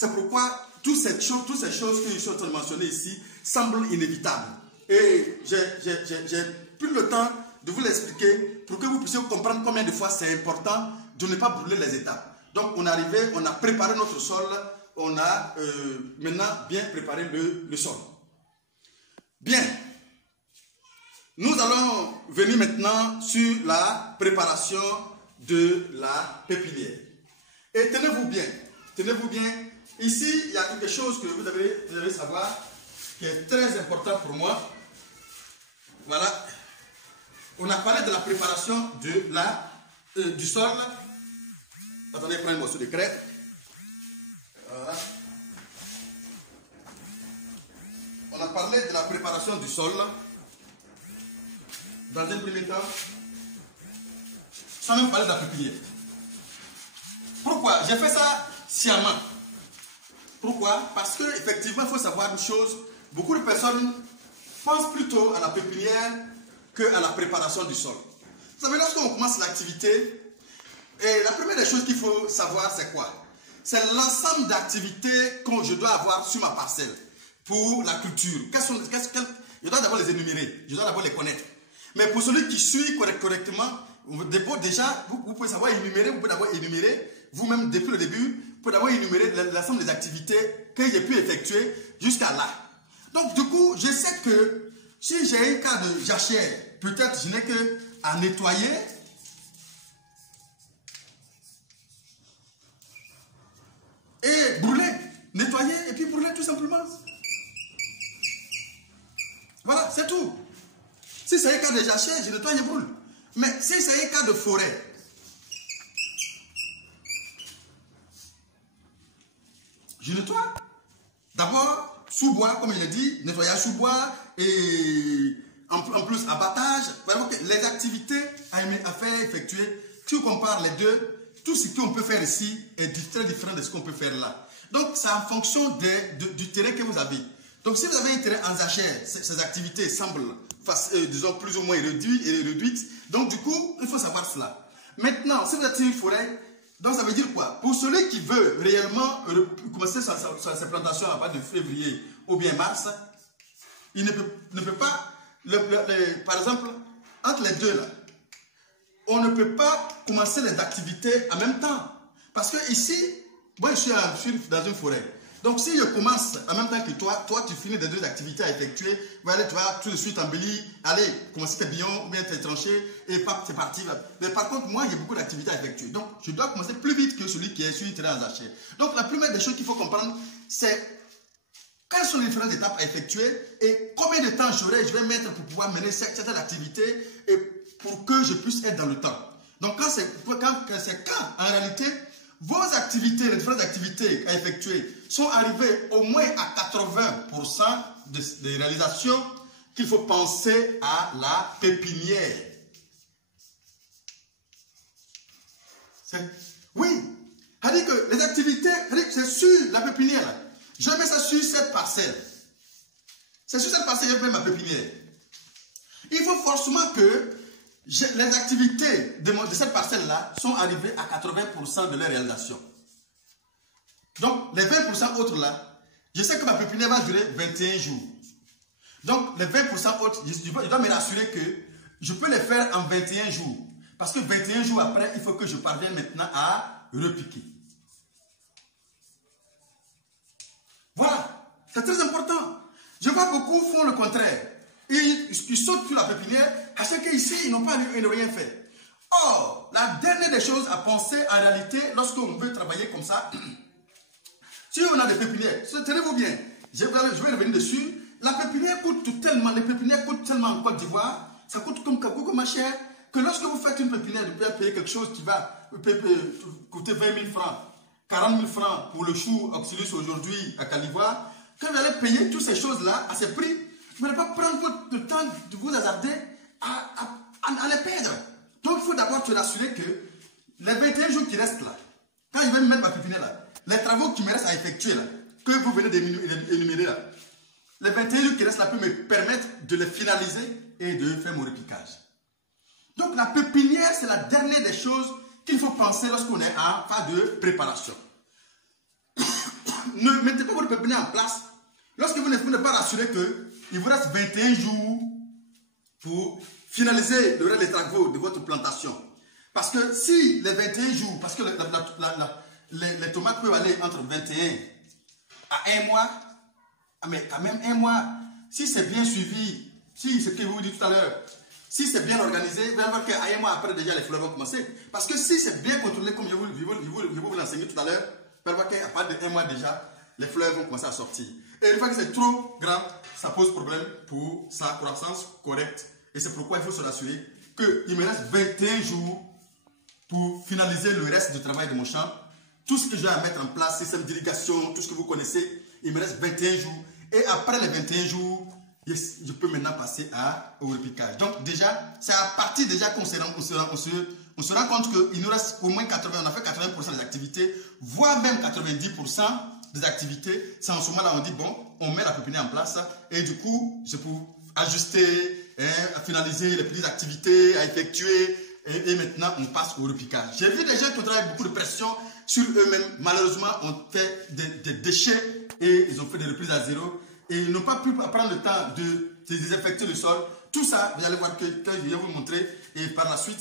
C'est pourquoi toutes ces choses que je suis en train de mentionner ici semblent inévitables. Et j'ai pris le temps de vous l'expliquer pour que vous puissiez comprendre combien de fois c'est important de ne pas brûler les étapes. Donc on est arrivé, on a préparé notre sol, on a maintenant bien préparé le sol. Bien. Nous allons venir maintenant sur la préparation de la pépinière. Et tenez-vous bien, ici il y a quelque chose que vous devez savoir qui est très important pour moi. Voilà, on a parlé de la préparation du sol. Attendez, je prends un morceau de craie. Voilà. On a parlé de la préparation du sol. Dans un premier temps, sans même parler de la pépinière. Pourquoi? J'ai fait ça sciemment. Pourquoi? Parce qu'effectivement, il faut savoir une chose. Beaucoup de personnes pensent plutôt à la pépinière qu'à la préparation du sol. Vous savez, lorsqu'on commence l'activité, la première des choses qu'il faut savoir, c'est quoi? C'est l'ensemble d'activités que je dois avoir sur ma parcelle pour la culture. Je dois d'abord les énumérer, je dois d'abord les connaître. Mais pour celui qui suit correctement, déjà, vous pouvez savoir énumérer, vous pouvez d'abord énumérer, vous-même depuis le début, vous pouvez d'abord énumérer l'ensemble des activités que j'ai pu effectuer jusqu'à là. Donc du coup, je sais que si j'ai un cas de jachère, peut-être je n'ai qu'à nettoyer, et brûler, nettoyer et puis brûler tout simplement. Voilà, c'est tout. Si c'est un cas de jachère, je nettoie et brûle. Mais si c'est un cas de forêt, je nettoie. D'abord, sous-bois, comme je l'ai dit, nettoyage sous-bois et en plus abattage. Les activités à faire effectuer, si on compare les deux, tout ce qu'on peut faire ici est très différent de ce qu'on peut faire là. Donc, c'est en fonction du terrain que vous avez. Donc, si vous avez un terrain en jachère, ces activités semblent, disons, plus ou moins réduites. Donc, du coup, il faut savoir cela. Maintenant, si vous êtes une forêt, donc ça veut dire quoi? Pour celui qui veut réellement commencer sa plantation à partir de février ou bien mars, il ne peut pas, par exemple, entre les deux là, on ne peut pas commencer les activités en même temps. Parce que ici, moi je suis dans une forêt. Donc si je commence en même temps que toi tu finis les deux activités à effectuer, voilà, tu vas tout de suite embellir, allez, commencer tes billons ou bien tes tranchées et c'est parti. Mais par contre, moi, il y a beaucoup d'activités à effectuer. Donc, je dois commencer plus vite que celui qui est sur une terrain en jachère. Donc, la première des choses qu'il faut comprendre, c'est quelles sont les différentes étapes à effectuer et combien de temps je vais mettre pour pouvoir mener certaines activités et pour que je puisse être dans le temps. Donc, quand en réalité, vos activités, les différentes activités à effectuer sont arrivées au moins à 80% de réalisation, qu'il faut penser à la pépinière. Oui, c'est-à-dire que les activités, c'est sur la pépinière. Je mets ça sur cette parcelle. C'est sur cette parcelle que je mets ma pépinière. Il faut forcément que les activités de cette parcelle-là sont arrivées à 80% de leur réalisation. Donc, les 20% autres là, je sais que ma pépinière va durer 21 jours. Donc, les 20% autres, je dois me rassurer que je peux les faire en 21 jours. Parce que 21 jours après, il faut que je parvienne maintenant à repiquer. Voilà, c'est très important. Je vois beaucoup font le contraire. Ils sautent sur la pépinière, à ce qu'ici, ils n'ont pas rien fait. Or, la dernière des choses à penser en réalité, lorsqu'on veut travailler comme ça, si on a des pépinières, tenez-vous bien, je vais revenir dessus, la pépinière coûte tellement, les pépinières coûtent tellement en Côte d'Ivoire, ça coûte comme cher, que lorsque vous faites une pépinière, vous pouvez payer quelque chose qui va coûter 20 000 francs, 40 000 francs pour le chou Oxylus aujourd'hui à Calivoire, quand vous allez payer toutes ces choses-là à ces prix, vous n'allez pas prendre le temps de vous hasarder à les perdre. Donc il faut d'abord te rassurer que les 21 jours qui restent là, quand je vais me mettre ma pépinière là, les travaux qui me restent à effectuer là, que vous venez d'énumérer là, les 21 jours qui restent là peuvent me permettre de les finaliser et de faire mon repiquage. Donc la pépinière, c'est la dernière des choses qu'il faut penser lorsqu'on est en phase de préparation. ne mettez pas votre pépinière en place lorsque vous n'êtes pas rassuré qu'il vous reste 21 jours pour finaliser le reste des travaux de votre plantation. Parce que si les 21 jours, parce que les tomates peuvent aller entre 21 à 1 mois, mais quand même 1 mois, si c'est bien suivi, si ce que je vous dis tout à l'heure, si c'est bien organisé, vous allez voir qu'à 1 mois après, déjà les fleurs vont commencer. Parce que si c'est bien contrôlé, comme je vous l'enseignais tout à l'heure, vous allez voir qu'à partir de 1 mois déjà, les fleurs vont commencer à sortir. Et une fois que c'est trop grand, ça pose problème pour sa croissance correcte. Et c'est pourquoi il faut se rassurer qu'il me reste 21 jours pour finaliser le reste du travail de mon champ. Tout ce que j'ai à mettre en place, système d'irrigation, tout ce que vous connaissez, il me reste 21 jours. Et après les 21 jours, je peux maintenant passer au repiquage. Donc déjà, c'est à partir déjà qu'on se rend compte qu'il nous reste au moins 80%, on a fait 80% des activités, voire même 90% des activités. C'est en ce moment-là on dit, bon, on met la pépinière en place et du coup, je peux ajuster, à finaliser les petites activités, à effectuer et maintenant on passe au repiquage. J'ai vu des gens qui travaillent beaucoup de pression sur eux-mêmes. Malheureusement, on fait des déchets et ils ont fait des reprises à zéro et ils n'ont pas pu prendre le temps de désinfecter le sol. Tout ça, vous allez voir que je vais vous montrer et par la suite,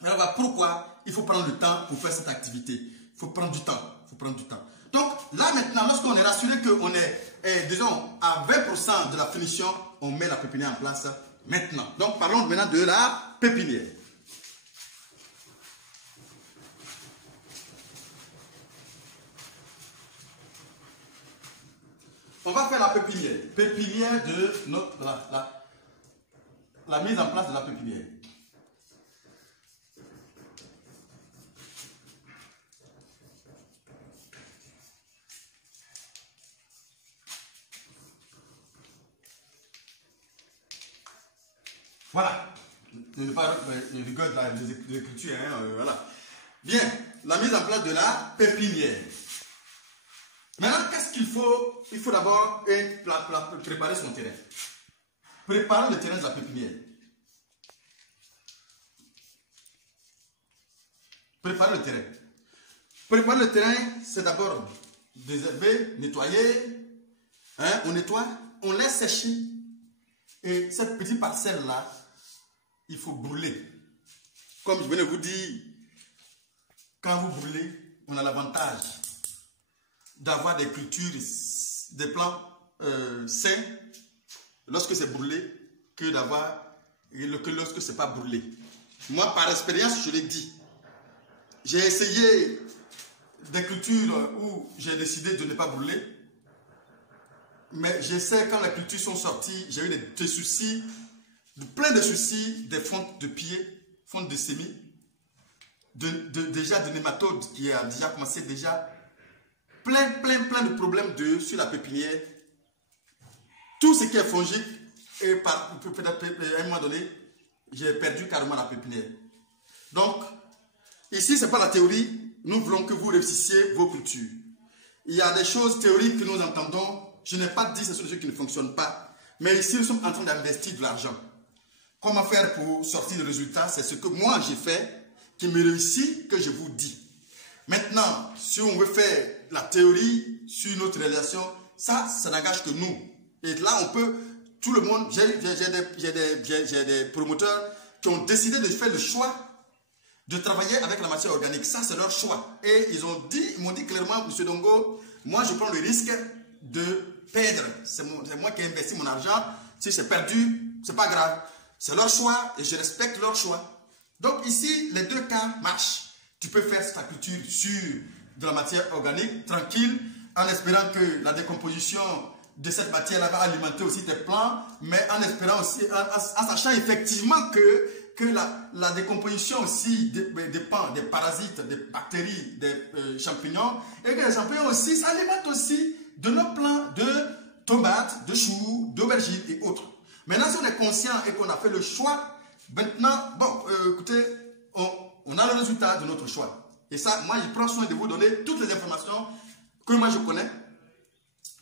vous allez voir pourquoi il faut prendre le temps pour faire cette activité. Il faut prendre du temps. Il faut prendre du temps. Donc là maintenant, lorsqu'on est rassuré qu'on est, disons, à 20% de la finition, on met la pépinière en place maintenant. Donc parlons maintenant de la pépinière. On va faire la pépinière. Pépinière de notre, la mise en place de la pépinière. Voilà. Je rigole de l'écriture. Voilà. Bien. La mise en place de la pépinière. Maintenant, qu'est-ce qu'il faut? Il faut d'abord préparer son terrain. Préparer le terrain de la pépinière. Préparer le terrain. Préparer le terrain, c'est d'abord désherber, nettoyer. On nettoie, on laisse sécher. Et cette petite parcelle-là, il faut brûler. Comme je venais de vous dire, quand vous brûlez, on a l'avantage d'avoir des cultures, des plants sains lorsque c'est brûlé que lorsque ce n'est pas brûlé. Moi, par expérience, je l'ai dit. J'ai essayé des cultures où j'ai décidé de ne pas brûler. Mais je sais quand les cultures sont sorties, j'ai eu des soucis, plein de soucis, des fontes de pieds, fontes de semis, déjà de nématodes qui a déjà commencé déjà. Plein de problèmes sur la pépinière. Tout ce qui est fongique, et à un moment donné, j'ai perdu carrément la pépinière. Donc, ici, ce n'est pas la théorie. Nous voulons que vous réussissiez vos cultures. Il y a des choses théoriques que nous entendons. Je n'ai pas dit que ce sont des choses qui ne fonctionnent pas. Mais ici, nous sommes en train d'investir de l'argent. Comment faire pour sortir le résultat? C'est ce que moi j'ai fait, qui me réussit, que je vous dis. Maintenant, si on veut faire la théorie sur notre réalisation, ça n'engage que nous. Et là, on peut, tout le monde, j'ai des promoteurs qui ont décidé de faire le choix de travailler avec la matière organique. Ça, c'est leur choix. Et ils m'ont dit clairement, M. Dongo, moi, je prends le risque de perdre. C'est moi qui ai investi mon argent. Si c'est perdu, c'est pas grave. C'est leur choix et je respecte leur choix. Donc ici, les deux cas marchent. Tu peux faire ta culture sur de la matière organique, tranquille, en espérant que la décomposition de cette matière va alimenter aussi tes plants, mais en espérant aussi, en sachant effectivement que la décomposition aussi dépend des parasites, des bactéries, des champignons, et que les champignons aussi s'alimentent aussi de nos plants de tomates, de choux, d'aubergines et autres. Maintenant, si on est conscient et qu'on a fait le choix, maintenant, bon, écoutez, on a le résultat de notre choix. Et ça, moi, je prends soin de vous donner toutes les informations que moi je connais,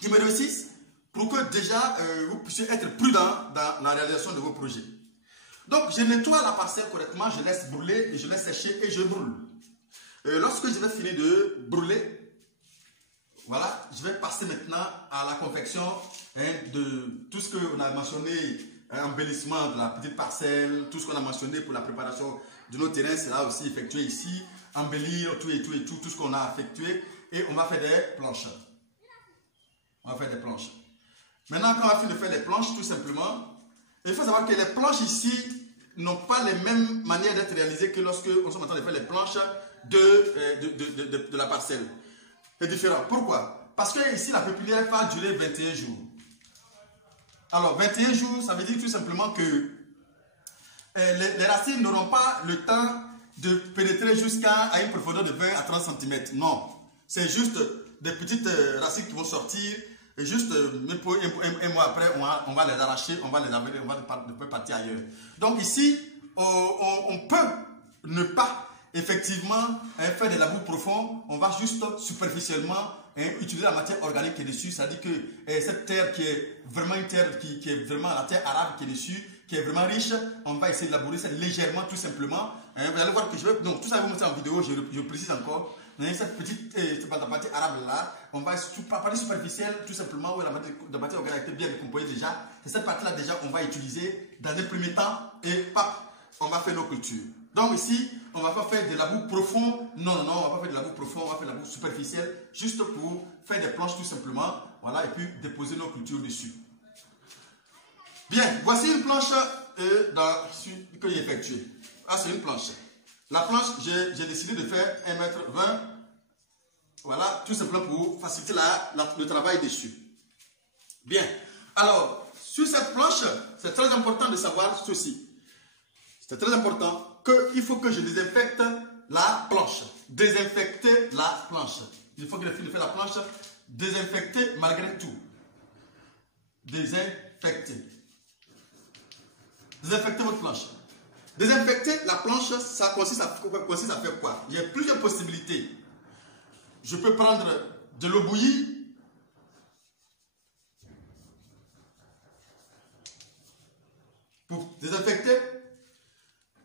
qui me réussissent, pour que déjà, vous puissiez être prudent dans la réalisation de vos projets. Donc, je nettoie la parcelle correctement, je laisse brûler, et je laisse sécher et je brûle. Lorsque je vais finir de brûler, Voilà, je vais passer maintenant à la confection de tout ce qu'on a mentionné, embellissement de la petite parcelle, tout ce qu'on a mentionné pour la préparation de nos terrains sera aussi effectué ici, embellir tout ce qu'on a effectué, et on va faire des planches. On va faire des planches. Maintenant, quand on va finir de faire les planches, tout simplement, il faut savoir que les planches ici n'ont pas les mêmes manières d'être réalisées que lorsque on est en train de faire les planches de la parcelle. C'est différent. Pourquoi? Parce que ici, la pépinière va durer 21 jours. Alors, 21 jours, ça veut dire tout simplement que les racines n'auront pas le temps de pénétrer jusqu'à une profondeur de 20 à 30 cm. Non. C'est juste des petites racines qui vont sortir. Et juste un mois après, on va les arracher, on va les amener, on va partir ailleurs. Donc ici, on peut ne pas effectivement faire des labours profonds. On va juste superficiellement utiliser la matière organique qui est dessus. C'est-à-dire que cette terre qui est vraiment une terre qui est vraiment la terre arabe qui est dessus, qui est vraiment riche, on va essayer de labourer ça légèrement, tout simplement. Vous allez voir que je vais... Donc tout ça, je vais vous montrer en vidéo, je précise encore. Cette petite partie arabe là, on va par partie superficielle, tout simplement, où la matière organique est bien décomposée déjà. C'est cette partie là déjà, on va utiliser dans un premier temps et pap, on va faire nos cultures. Donc ici, on ne va pas faire des labours profonds. Non, on va pas faire des labours profonds, on va faire des labours superficiels, juste pour faire des planches tout simplement. Voilà, et puis déposer nos cultures dessus. Bien, voici une planche que j'ai effectuée. Ah, c'est une planche. La planche, j'ai décidé de faire 1,20 m. Voilà, tout simplement pour faciliter le travail dessus. Bien. Alors, sur cette planche, c'est très important de savoir ceci. C'est très important qu'il faut que je désinfecte la planche. Désinfecter la planche. Il faut que je finisse de faire la planche. Désinfecter malgré tout. Désinfecter. Désinfecter votre planche. Désinfecter la planche, ça consiste à faire quoi? Il y a plusieurs possibilités. Je peux prendre de l'eau bouillie. Pour désinfecter.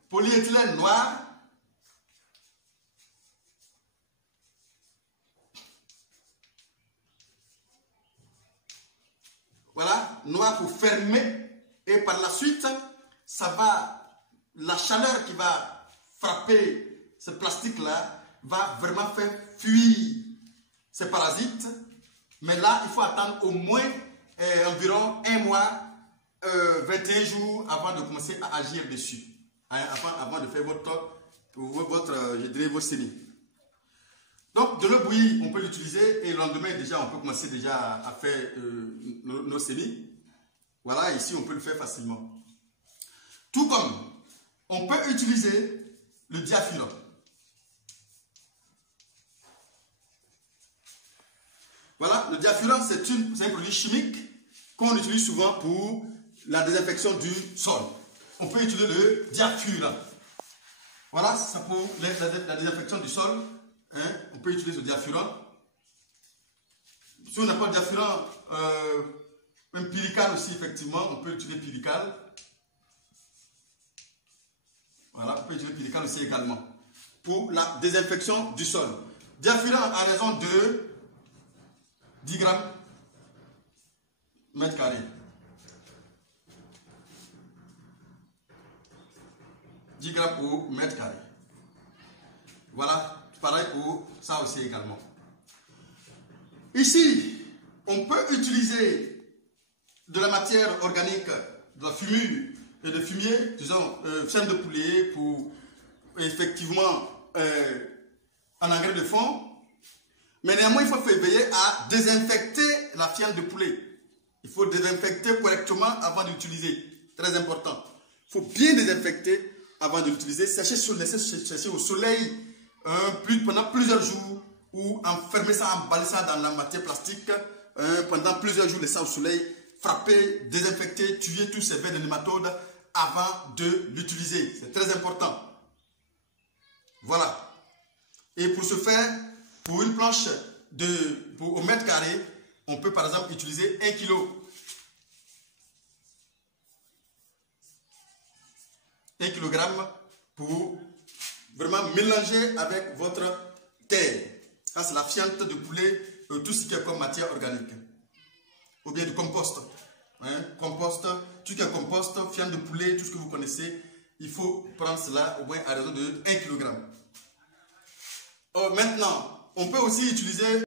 Polyéthylène noir. Voilà, noir pour fermer. Et par la suite, la chaleur qui va frapper ce plastique-là va vraiment faire fuir ces parasites. Mais là, il faut attendre au moins environ 1 mois, 21 jours avant de commencer à agir dessus. Avant de faire vos semis. Donc, de l'eau bouillie, on peut l'utiliser et le lendemain, déjà, on peut commencer déjà à faire nos semis. Voilà, ici, on peut le faire facilement. Tout comme on peut utiliser le diafuran. Voilà, le diafuran, c'est un produit chimique qu'on utilise souvent pour la désinfection du sol. On peut utiliser le diafuran. Voilà, c'est pour la désinfection du sol. On peut utiliser le diafuran. Si on n'a pas de diafuran, un pirical aussi, effectivement, on peut utiliser pirical. Voilà, on peut utiliser pirical aussi également. Pour la désinfection du sol. Diafuran à raison de 10 grammes mètre carré. 10 grammes pour mètre carré. Voilà, pareil pour ça aussi également. Ici, on peut utiliser de la matière organique, de la fumure et de fumier, disons, fiente de poulet pour effectivement un engrais de fond. Mais néanmoins, il faut veiller à désinfecter la fiente de poulet. Il faut désinfecter correctement avant d'utiliser. Très important. Il faut bien désinfecter avant de l'utiliser. Laisser sécher au soleil pendant plusieurs jours ou enfermer ça, emballer ça dans la matière plastique pendant plusieurs jours, laisser ça au soleil, frapper, désinfecter, tuer tous ces vers de nématodes avant de l'utiliser. C'est très important. Voilà. Et pour ce faire, pour une planche au mètre carré, on peut par exemple utiliser 1 kg. 1 kg pour vraiment mélanger avec votre terre. Ça, c'est la fiente de poulet tout ce qui est comme matière organique. Ou bien du compost. Hein, compost, tout ce qui est compost, fiente de poulet, tout ce que vous connaissez, il faut prendre cela au moins à raison de 1 kg. Maintenant, on peut aussi utiliser